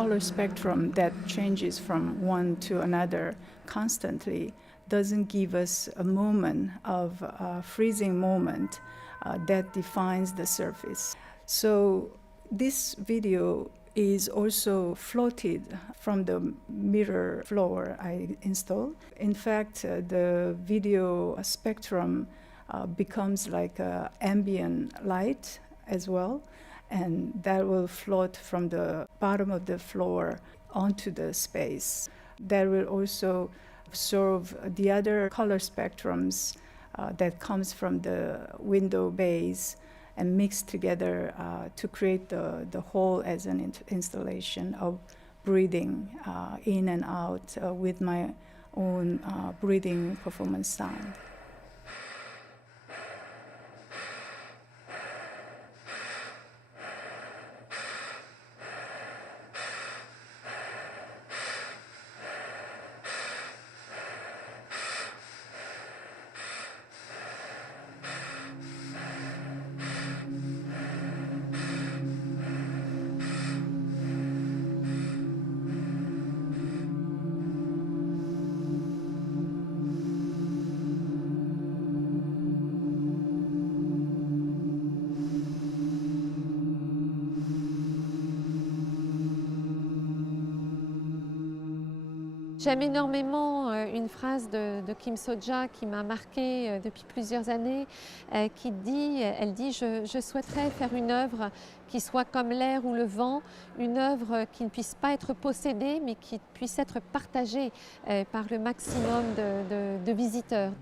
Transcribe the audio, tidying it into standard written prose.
color spectrum that changes from one to another constantly doesn't give us a moment of a freezing moment that defines the surface. So this video is also floated from the mirror floor I installed. In fact, the video spectrum becomes like ambient light as well, and that will float from the bottom of the floor onto the space. That will also absorb the other color spectrums that comes from the window bays and mix together to create the whole as an installation of breathing in and out with my own breathing performance sound. J'aime énormément une phrase de Kimsooja qui m'a marquée depuis plusieurs années, elle dit je souhaiterais faire une œuvre qui soit comme l'air ou le vent, une œuvre qui ne puisse pas être possédée mais qui puisse être partagée par le maximum de visiteurs.